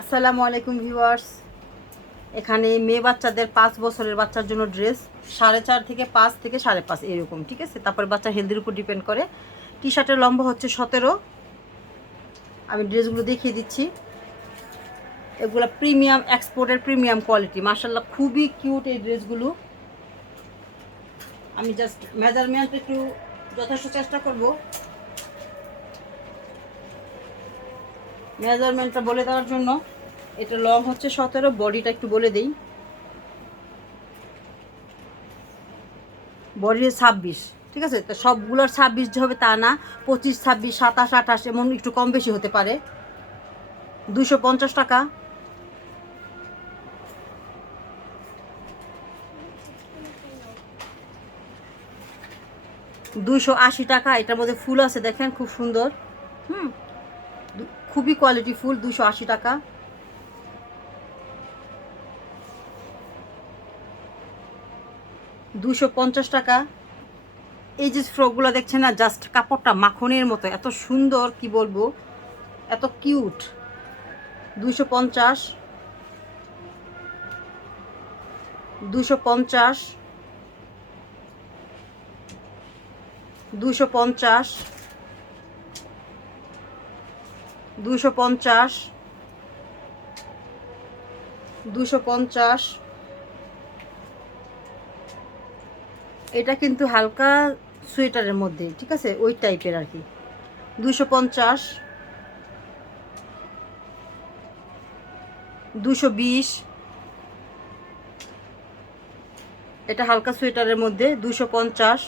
আসসালামু আলাইকুম ভিউয়ার্স। এখানে মেয়ে বাচ্চাদের পাঁচ বছরের বাচ্চার জন্য ড্রেস সাড়ে চার থেকে পাঁচ থেকে সাড়ে পাঁচ এরকম, ঠিক আছে? তারপরে বাচ্চা হেলদির উপর ডিপেন্ড করে। টি শার্টের লম্বা হচ্ছে সতেরো। আমি ড্রেসগুলো দেখিয়ে দিচ্ছি। এগুলো প্রিমিয়াম, এক্সপোর্টের প্রিমিয়াম কোয়ালিটি। মার্শাল্লাহ খুবই কিউট এই ড্রেসগুলো। আমি জাস্ট মেজারমেন্ট একটু যথেষ্ট চেষ্টা করব। মেজারমেন্টটা বলে দেওয়ার জন্য। এটা লং হচ্ছে সতেরো, বডিটা একটু বলে দিই। বডি ছাব্বিশ, ঠিক আছে? তো সবগুলোর ছাব্বিশ যে হবে তা না, পঁচিশ, ছাব্বিশ, সাতাশ, আঠাশ, এমন একটু কম বেশি হতে পারে। দুশো পঞ্চাশ টাকা। দুইশো আশি টাকা, এটার মধ্যে ফুল আছে, দেখেন, খুব সুন্দর। হুম? খুবই কোয়ালিটি ফুল, দুশো আশি টাকা। দুশো পঞ্চাশ টাকা। এই যে ফ্রকগুলো দেখছেন না জাস্ট কাপড়টা মাখনের মতো, এত সুন্দর, কি বলব, এত কিউট দুশো পঞ্চাশ। দুশো পঞ্চাশ। দুশো পঞ্চাশ। দুশো পঞ্চাশ দুশো পঞ্চাশ। এটা কিন্তু হালকা সোয়েটারের মধ্যে, ঠিক আছে? ওই টাইপের আর কি। দুশো পঞ্চাশ দুশো বিশ। এটা হালকা সোয়েটারের মধ্যে দুশো পঞ্চাশ।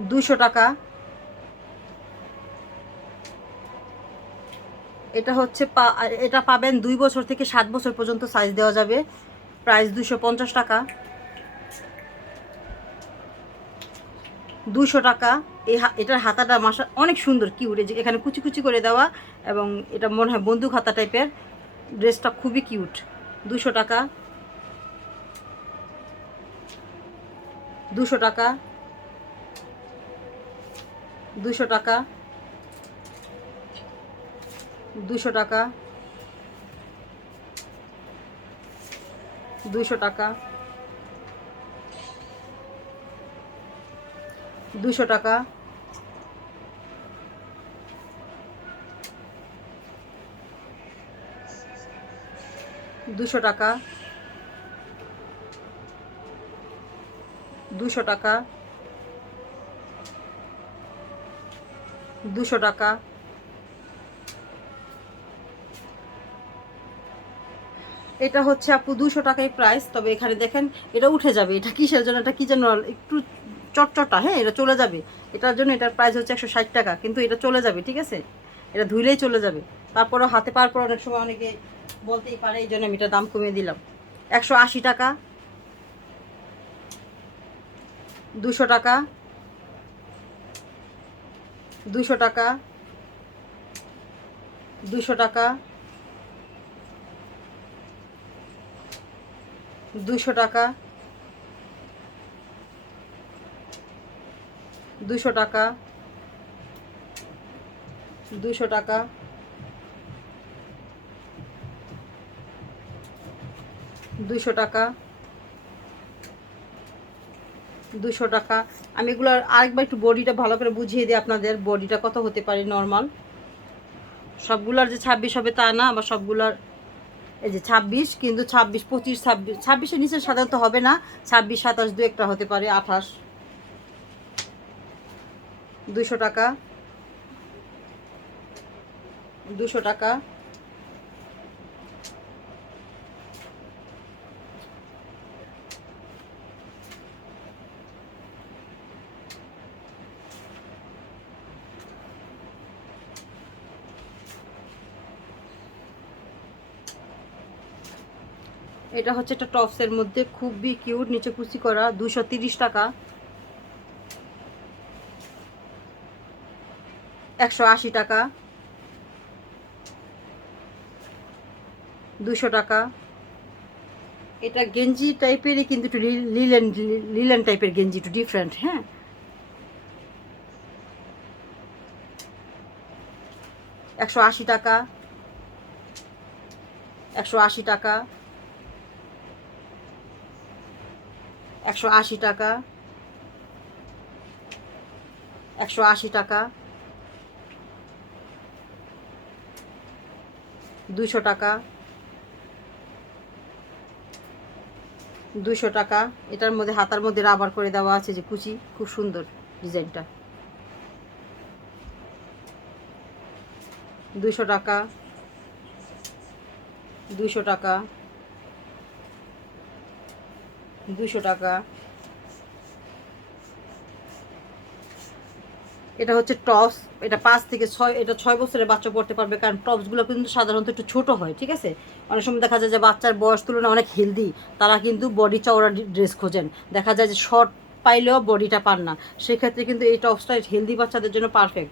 দুশো টাকা। এটা হচ্ছে এটা পাবেন দুই বছর থেকে সাত বছর পর্যন্ত সাইজ দেওয়া যাবে। প্রাইস দুশো পঞ্চাশ টাকা। দুশো টাকা। এই এটার হাতাটা মাসা অনেক সুন্দর কিউট যে এখানে কুচি কুচি করে দেওয়া এবং এটা মনে হয় বন্দুক হাতা টাইপের ড্রেসটা খুবই কিউট দুশো টাকা। দুশো টাকা। দুশো টাকা। দুশো টাকা। দুশো টাকা। দুশো টাকা। দুশো টাকা। দুশো টাকা। দুশো টাকা। এটা হচ্ছে আপু দুশো টাকাই প্রাইস তবে এখানে দেখেন এটা উঠে যাবে। এটা কিসের জন্য? এটা কি যেন একটু চটচটা হ্যাঁ এটা চলে যাবে। এটার জন্য এটার প্রাইস হচ্ছে একশো ষাট টাকা, কিন্তু এটা চলে যাবে, ঠিক আছে? এটা ধুইলেই চলে যাবে। তারপরও হাতে পাওয়ার পর অনেক সময় অনেকে বলতেই পারে, এই জন্য আমি এটা দাম কমিয়ে দিলাম। একশো আশি টাকা, দুশো টাকা দুশো টাকা দুশো টাকা দুশো টাকা। দুশো টাকা। দুশো টাকা। দুশো টাকা। দুশো টাকা। আমি এগুলো আরেকবার একটু বডিটা ভালো করে বুঝিয়ে দিই আপনাদের। বডিটা কত হতে পারে নর্মাল? সবগুলার যে ছাব্বিশ হবে তা না, আবার সবগুলার এই যে ছাব্বিশ, কিন্তু ছাব্বিশ, পঁচিশ, ছাব্বিশ, ছাব্বিশের নিচে সাধারণত হবে না। ছাব্বিশ, সাতাশ দু একটা হতে পারে, আঠাশ। দুশো টাকা। দুশো টাকা। এটা হচ্ছে একটা টপসের মধ্যে খুবই কিউট, নিচে কুচি করা দুশো টাকা। একশো আশি টাকা। দুশো টাকা। এটা গেঞ্জি টাইপেরই কিন্তু একটু লিলেন লিলেন টাইপের গেঞ্জি, একটু ডিফারেন্ট হ্যাঁ। একশো আশি টাকা। একশো আশি টাকা। একশো আশি টাকা। একশো আশি টাকা। দুশো টাকা। দুশো টাকা। এটার মধ্যে, হাতার মধ্যে রাবার করে দেওয়া আছে যে কুচি। খুব সুন্দর ডিজাইনটা। দুশো টাকা। দুশো টাকা। দুশো টাকা। এটা হচ্ছে টপস। এটা পাঁচ থেকে ছয় এটা ছয় বছরের বাচ্চা পড়তে পারবে, কারণ টপসগুলো কিন্তু সাধারণত একটু ছোট হয়, ঠিক আছে? অনেক সময় দেখা যায় যে বাচ্চার বয়স তুলনায় অনেক হেলদি তারা কিন্তু বডি চওড়া ড্রেস খোঁজেন। দেখা যায় যে শর্ট পাইলেও বডিটা পান না। সেক্ষেত্রে কিন্তু এই টপসটা হেলদি বাচ্চাদের জন্য পারফেক্ট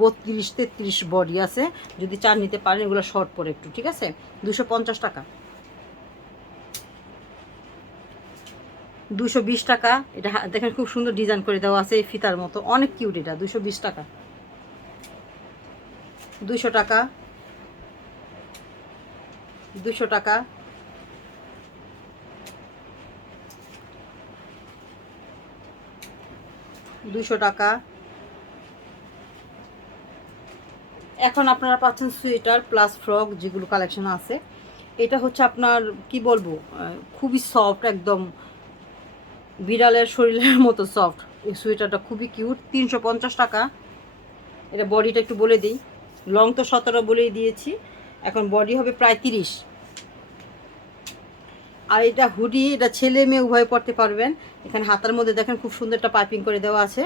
বত্রিশ তেত্রিশ বডি আছে, যদি চার নিতে পারেন, এগুলো শর্ট পরে একটু, ঠিক আছে? দুশো পঞ্চাশ টাকা। দুশো বিশ টাকা। এটা দেখেন খুব সুন্দর ডিজাইন করে দেওয়া আছে এই ফিতার মতো। অনেক কিউট এটা, দুশো বিশ টাকা। দুশো টাকা। দুশো টাকা। দুশো টাকা। এখন আপনারা পাচ্ছেন সোয়েটার প্লাস ফ্রক যেগুলো কালেকশন আছে। এটা হচ্ছে আপনার, কি বলব খুবই সফট একদম বিড়ালের শরীরের মতো সফট এই সোয়েটারটা খুবই কিউট তিনশো পঞ্চাশ টাকা। এটা বডিটা একটু বলে দিই। লং তো সতেরো বলেই দিয়েছি। এখন বডি হবে প্রায় তিরিশ। আর এটা হুডি এটা ছেলে মেয়ে উভয় পড়তে পারবেন। এখানে হাতার মধ্যে দেখেন খুব সুন্দর একটা পাইপিং করে দেওয়া আছে।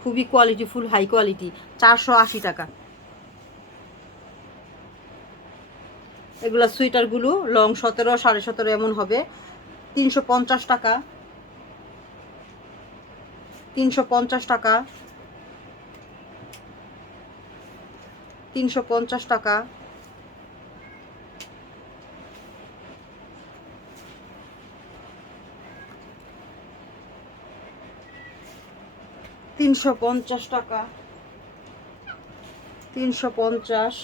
খুবই কোয়ালিটি ফুল হাই কোয়ালিটি চারশো আশি টাকা। এগুলা সুইটারগুলো লং সতেরো, সাড়ে সতেরো এমন হবে। তিনশো পঞ্চাশ টাকা। তিনশো পঞ্চাশ টাকা। তিনশো পঞ্চাশ টাকা। তিনশো পঞ্চাশ টাকা। তিনশো পঞ্চাশ।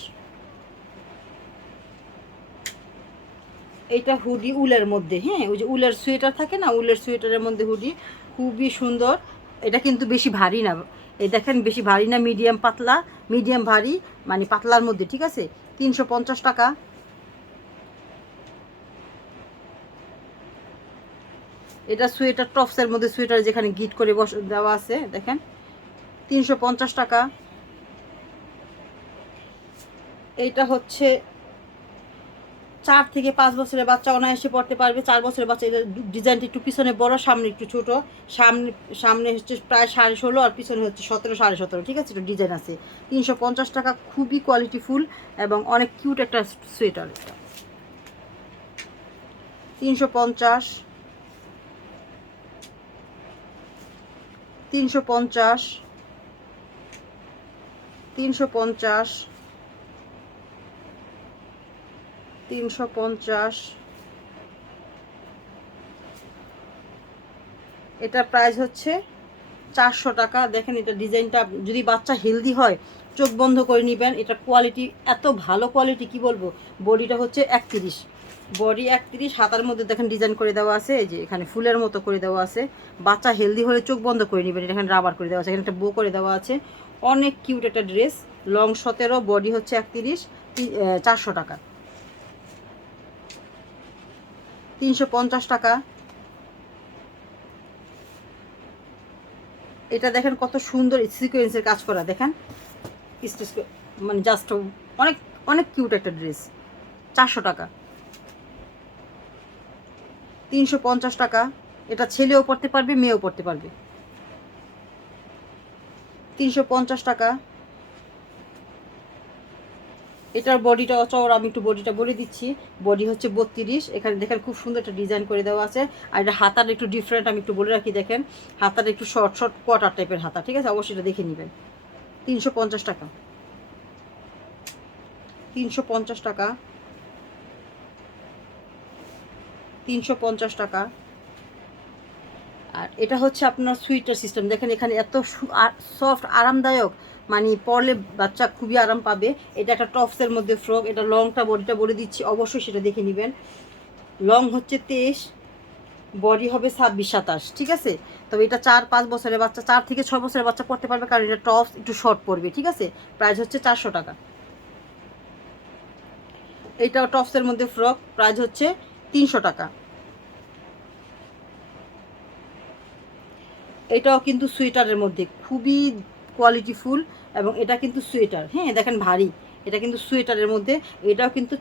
এইটা হুডি উলের মধ্যে হ্যাঁ? ওই যে উলের সোয়েটার থাকে না, উলের সোয়েটারের মধ্যে হুডি, খুবই সুন্দর। এটা কিন্তু বেশি ভারী না। এই দেখেন, বেশি ভারী না মিডিয়াম পাতলা মিডিয়াম ভারী মানে পাতলার মধ্যে, ঠিক আছে? তিনশো পঞ্চাশ টাকা। এটা সোয়েটার, টপসের মধ্যে সোয়েটার যেখানে গিট করে বস, দেওয়া আছে, দেখেন? তিনশো পঞ্চাশ টাকা। এইটা হচ্ছে চার থেকে পাঁচ বছরের বাচ্চা অনায়াসে পড়তে পারবে। চার বছরের বাচ্চা এটা ডিজাইনটা একটু পিছনে বড়, সামনে একটু ছোট। সামনে সামনে হচ্ছে প্রায় সাড়ে ষোলো আর পিছনে হচ্ছে সতেরো, সাড়ে সতেরো। ঠিক আছে? একটু ডিজাইন আছে। তিনশো পঞ্চাশ টাকা, খুবই কোয়ালিটিফুল এবং অনেক কিউট একটা সোয়েটার এটা। তিনশো পঞ্চাশ। তিনশো পঞ্চাশ। তিনশো পঞ্চাশ। তিনশো পঞ্চাশ। এটা প্রাইস হচ্ছে চারশো টাকা। দেখেন এটা ডিজাইনটা যদি বাচ্চা হেলদি হয়, চোখ বন্ধ করে নেবেন। এটা কোয়ালিটি এত ভালো কোয়ালিটি কি বলব? বডিটা হচ্ছে একত্রিশ। বডি একত্রিশ, হাতার মধ্যে দেখেন ডিজাইন করে দেওয়া আছে। যে এখানে ফুলের মতো করে দেওয়া আছে। বাচ্চা হেলদি হলে চোখ বন্ধ করে নেবেন। এখানে রাবার করে দেওয়া আছে। এখানে একটা বো করে দেওয়া আছে। অনেক কিউট একটা ড্রেস লং সতেরো বডি হচ্ছে একত্রিশ চারশো টাকা। তিনশো পঞ্চাশ টাকা। এটা দেখেন কত সুন্দর সিকোয়েন্সের কাজ করা, দেখেন। স্টিচ মানে জাস্ট অনেক অনেক কিউট একটা ড্রেস চারশো টাকা। তিনশো পঞ্চাশ টাকা। এটা ছেলেও পড়তে পারবে, মেয়েও পড়তে পারবে। তিনশো পঞ্চাশ টাকা। এটার বডিটা চওড়া, আমি একটু বডিটা বলে দিচ্ছি। বডি হচ্ছে বত্রিশ, এখানে দেখেন খুব সুন্দর একটা ডিজাইন করে দেওয়া আছে। আর এটা হাতার একটু ডিফারেন্ট আমি একটু বলে রাখি, দেখেন হাতার একটু শর্ট শর্ট কোয়াটার টাইপের হাতা, ঠিক আছে? অবশ্যই এটা দেখে নেবেন। তিনশো পঞ্চাশ টাকা। তিনশো পঞ্চাশ টাকা। তিনশো পঞ্চাশ টাকা। আর এটা হচ্ছে আপনার সুইটার সিস্টেম দেখেন এখানে এত সফট আরামদায়ক। মানে পরলে বাচ্চা খুবই আরাম পাবে। এটা একটা টপসের মধ্যে ফ্রক এটা লংটা বডিটা বলে দিচ্ছি, অবশ্যই সেটা দেখে নেবেন। লং হচ্ছে তেইশ বডি হবে ছাব্বিশ, সাতাশ, ঠিক আছে? তবে এটা চার, পাঁচ বছরের বাচ্চা, চার থেকে ছয় বছরের বাচ্চা পড়তে পারবে, কারণ এটা টপস একটু শর্ট পড়বে, ঠিক আছে? প্রাইস হচ্ছে চারশো টাকা। এইটাও টপসের মধ্যে ফ্রক প্রাইস হচ্ছে তিনশো টাকা। এটাও কিন্তু সোয়েটারের মধ্যে, খুবই কোয়ালিটিফুল এবং এটা কিন্তু সোয়েটার। হ্যাঁ দেখেন ভারী, এটা কিন্তু সোয়েটারের মধ্যে, এটাও কিন্তু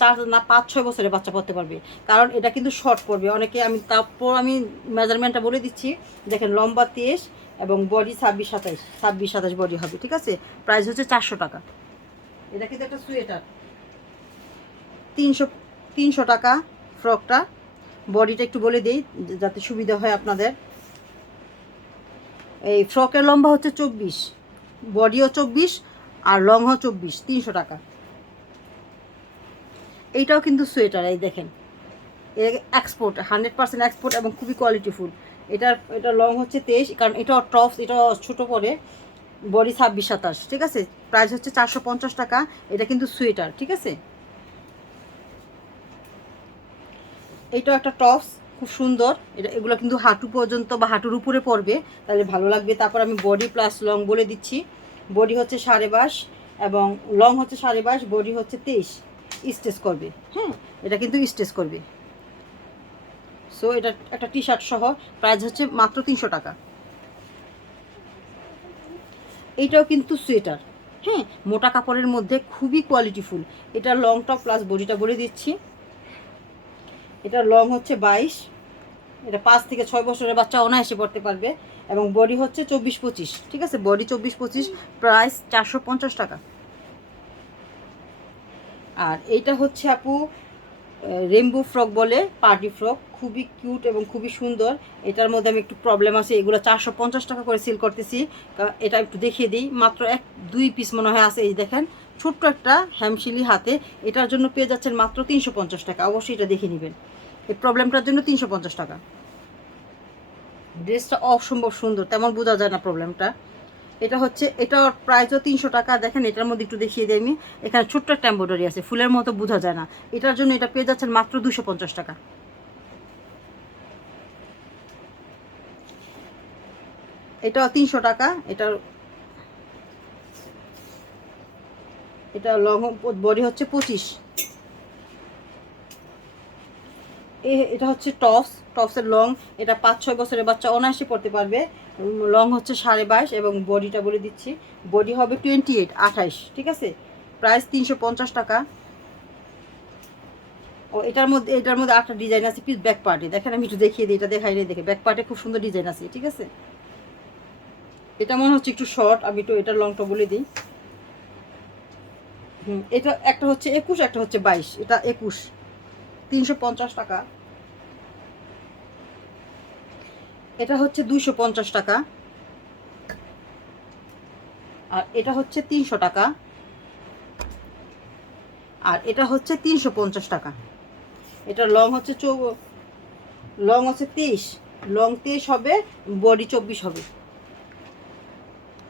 চার না পাঁচ ছয় বছরের বাচ্চা পড়তে পারবে। কারণ এটা কিন্তু শর্ট পড়বে, অনেকে আমি তারপর আমি মেজারমেন্টটা বলে দিচ্ছি। দেখেন লম্বা তেইশ এবং বডি ছাব্বিশ সাতাইশ, ছাব্বিশ সাতাশ বডি হবে, ঠিক আছে? প্রাইস হচ্ছে চারশো টাকা। এটা কিন্তু একটা সোয়েটার। তিনশো তিনশো টাকা ফ্রকটা। বডিটা একটু বলে দিই, যাতে সুবিধা হয় আপনাদের। এই ফ্রকের লম্বা হচ্ছে চব্বিশ, বডিও চব্বিশ আর লংও চব্বিশ, তিনশো টাকা। এইটাও কিন্তু সোয়েটার, এই দেখেন। এক্সপোর্ট হান্ড্রেড পার্সেন্ট এক্সপোর্ট এবং খুবই কোয়ালিটিফুল এটার, এটা লং হচ্ছে তেইশ, কারণ এটাও টপস এটা ছোটো পরে, বডি ছাব্বিশ, সাতাশ, ঠিক আছে? প্রাইস হচ্ছে চারশো পঞ্চাশ টাকা, এটা কিন্তু সোয়েটার, ঠিক আছে? এইটাও একটা টপস খুব সুন্দর। এটা, এগুলো কিন্তু হাঁটু পর্যন্ত বা হাঁটুর উপরে পড়বে। তাহলে ভালো লাগবে। তারপর আমি বডি প্লাস লং বলে দিচ্ছি। বডি হচ্ছে সাড়ে বাস এবং লং হচ্ছে সাড়ে বাস বডি হচ্ছে তেইশ। স্টেচ করবে। হ্যাঁ এটা কিন্তু স্টেচ করবে। সো এটা একটা টি শার্ট সহ। প্রাইস হচ্ছে মাত্র তিনশো টাকা। এইটাও কিন্তু সোয়েটার হ্যাঁ মোটা কাপড়ের মধ্যে খুবই কোয়ালিটিফুল এটা লং লংটা প্লাস বডিটা বলে দিচ্ছি। এটা লং হচ্ছে বাইশ। এটা পাঁচ থেকে ছয় বছরের বাচ্চা অনায়াসে পড়তে পারবে এবং বডি হচ্ছে চব্বিশ পঁচিশ, ঠিক আছে? বডি চব্বিশ পঁচিশ প্রাইস চারশো পঞ্চাশ টাকা। আর এইটা হচ্ছে আপু রেমবো ফ্রক বলে পার্টি ফ্রক খুবই কিউট এবং খুবই সুন্দর। এটার মধ্যে আমি একটু প্রবলেম আছে, এগুলো চারশো পঞ্চাশ টাকা করে সেল করতেছি। এটা একটু দেখিয়ে দিই, মাত্র এক, দুই পিস মনে হয় আছে, এই দেখেন, ছোট্ট একটা হ্যামশিলি হাতে। এটার জন্য পেয়ে যাচ্ছেন মাত্র তিনশো পঞ্চাশ টাকা, অবশ্যই এটা দেখে নেবেন। এই প্রবলেমটার জন্য তিনশো পঞ্চাশ টাকা। ড্রেসটা অসম্ভব সুন্দর, তেমন বোঝা যায় না প্রবলেমটা। এটা হচ্ছে, এটার প্রাইসও তিনশো টাকা। দেখেন, এটার মধ্যে একটু দেখিয়ে দিই আমি। এখানে ছোট্ট একটা এম্ব্রয়ডারি আছে, ফুলের মতো বোঝা যায় না। এটার জন্য এটা পেয়ে যাচ্ছেন মাত্র দুশো পঞ্চাশ টাকা। এটা তিনশো টাকা। এটার, এটা লং বডি হচ্ছে পঁচিশ। এটা হচ্ছে টপস, টপসের লং। এটা পাঁচ, ছয় বছরের বাচ্চা অনায়াসে পড়তে পারবে। লং হচ্ছে সাড়ে বাইশ এবং বডিটা বলে দিচ্ছি। বডি হবে টোয়েন্টি এইট, আঠাইশ, ঠিক আছে? প্রাইস তিনশো পঞ্চাশ টাকা। ও, এটার মধ্যে এটার মধ্যে আটটা ডিজাইন আছে, পিস ব্যাক পার্টে। দেখেন, আমি একটু দেখিয়ে দিই, এটা দেখাই নেই, দেখে। ব্যাক পার্টে খুব সুন্দর ডিজাইন আছে, ঠিক আছে? এটা মনে হচ্ছে একটু শর্ট, আমি একটু এটার লংটা বলে দিই। হুম, এটা একটা হচ্ছে একুশ, একটা হচ্ছে বাইশ। এটা একুশ। তিনশো পঞ্চাশ টাকা। এটা হচ্ছে দুইশো পঞ্চাশ টাকা। আর এটা হচ্ছে তিনশো টাকা। আর এটা হচ্ছে তিনশো পঞ্চাশ টাকা। এটা লং হচ্ছে চৌ লং হচ্ছে তেইশ লং তেইশ হবে, বডি চব্বিশ হবে।